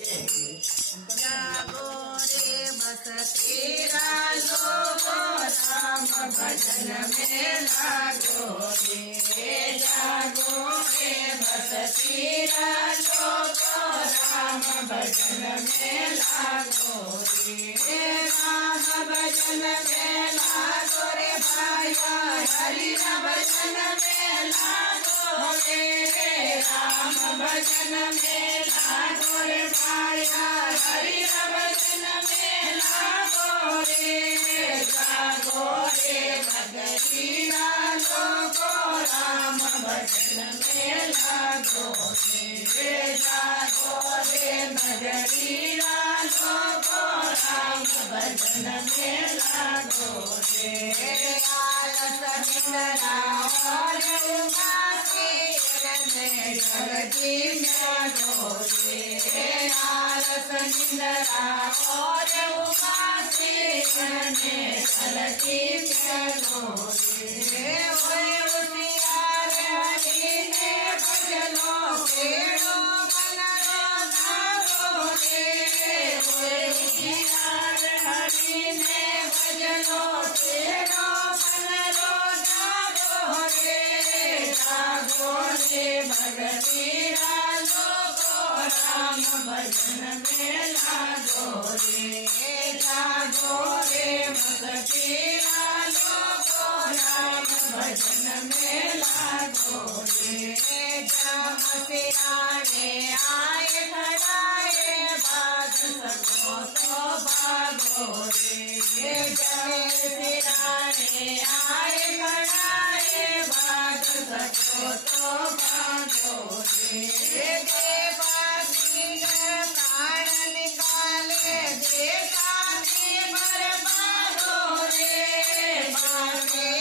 जागो रे बसती राजो राम भजन में लागो रे जागो रे बसती राजो राम भजन में लागो रे राम भजन में लागो रे भाया हरि भजन में लागो रे राम भजन में लागो रे भाया हरि भजन में लागो रे जागो रे भगरीरा लोगो राम भजन में लागो रे जागो रे भगरीरा लोगो राम भजन में लागो रे आलस निंदरा और उदासी जगती जागो रे आलस निंदरा और उदासी जगती जागो रे ओए उसियार हरि ने भजलो केड़ो मन रो जागो रे ओए उसियार हरि ने भजलो केड़ो मन रो जागो रे जागो रे भगतीरा लोगो राम भजन में लागो रे जागो रे भगतीरा लोगो राम भजन में लागो रे जब सियाने आए खड़ाए बात सको तो भागो रे जब सियाने आए खड़ाए बात सको तो भागो रे देवासी प्राण निकाले देशाती बर्बादो रे बागे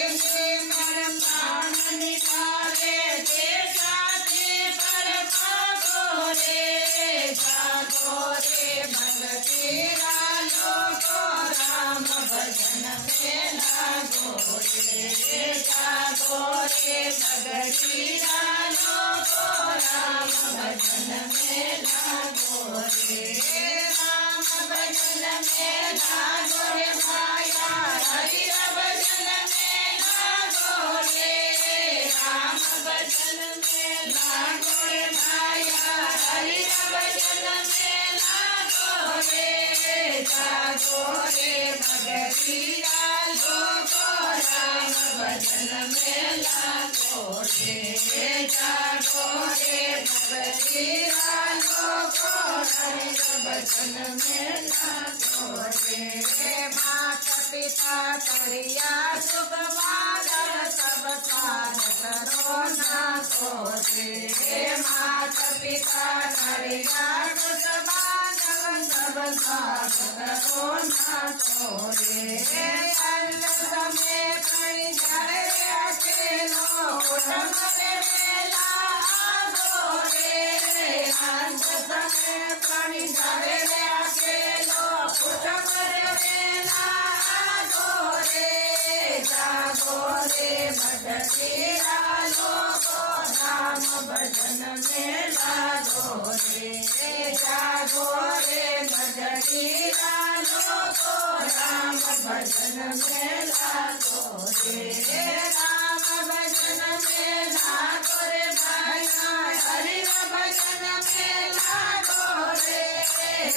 पर प्राण निकाले देशाती बर्बादो रे जागो रे भगतीरा लोगो राम भजन में लागो रे जागो रे भगतीरा लोगो राम भजन में लागो रे राम भजन में लागो रे भाया हरि भजन में लागो रे राम भजन में लागो रे भाया हरि भजन में लागो रे जागो रे भगतीरा लोगो राम भजन में लागो रे जागो रे भगतीरा लोगो हरि भजन में लागो रे मात पिता करिया सुख बादल सब साथ करो नाको रे मात पिता करिया सुख बादल सब साथ करो नाको रे अन्न समय पड़ी जाए अकेलो उठमरे मेला आगो रे अंत समय पड़ी जाए अकेलो उठमरे मेला आगो रे जागो रे भगतीरा लोगो राम भजन में लागो रे जागो रे भगतीरा लोगो राम भजन में लागो रे राम भजन में लागो रे भाया हरि भजन में लागो रे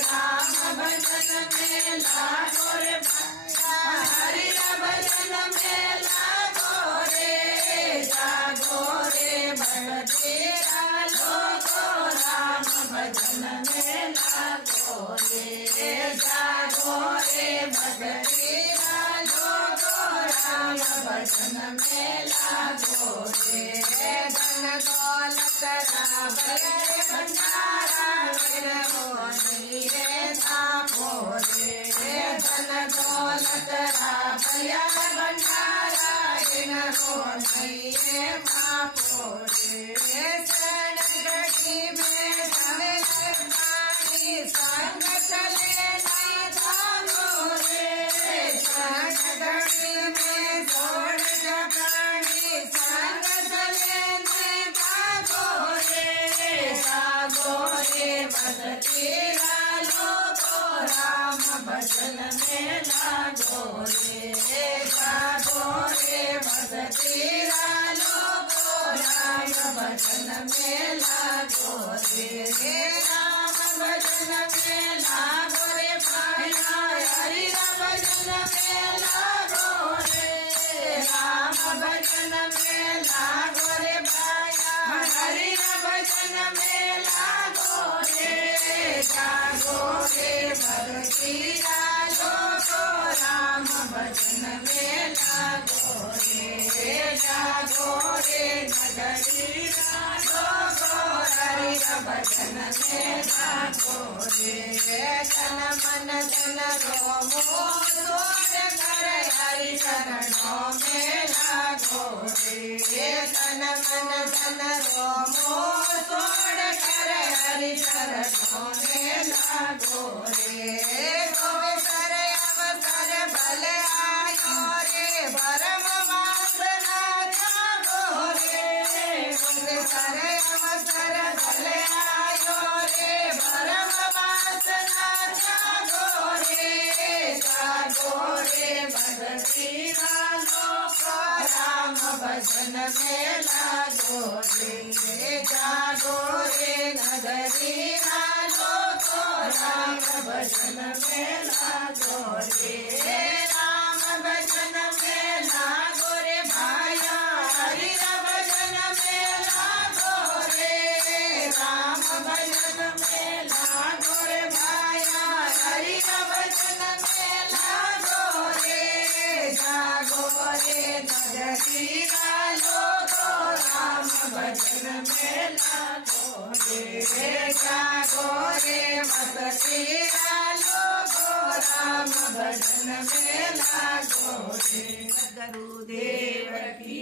राम भजन में लागो रे भाया हरि भजन में लागो रे जागो रे भगतीरा लोगो राम भजन में लागो रे जागो रे भगतीरा लोगो राम भजन में लागो रे धन दौलत रावण भंडारा हो रे धापो रे धन दौलत रावण भंडारा हो रे भापो रे शरण गढ़ी में पानी संग चले नहीं धागो रे शरण गढ़ी में छोड़ प्राणी संग चले नहीं भागो रे भगतीरा भजन में लागो रे जागो रे भक्ति लोगो राम भजन में लागो रे राम भजन में लागो रे भाया हरि भजन में लागो रे राम भजन में लागो रे भाया हरि भजन में लागो रे जागो रे भक्ति लोगो राम भजन में लागो रे जागो रे नगरी लोगो हरि भजन में लागो रे तन मन धन रोमो तोड़ कर हरि चरणों में लागो रे तन मन धन रोमो तोड़ कर हरि चरणों में लागो रे गोविंदर अवसर भल आयो रे भरम वासना जागो रे गोविंदर अवसर भल आयो रे भरम वासना जागो रे भक्ति लोगो राम भजन में लागो रे जागो रे नगरी लोगो राम भजन में लागो रे राम भजन में लागो रे भाया हरि भजन में लागो रे राम भजन में लागो रे भाया हरि भजन में लागो रे जागो रे नगरी लोगो राम भजन में लागो रे जागो रे भक्ति लोगो राम भजन में लागो रे गुरुदेव की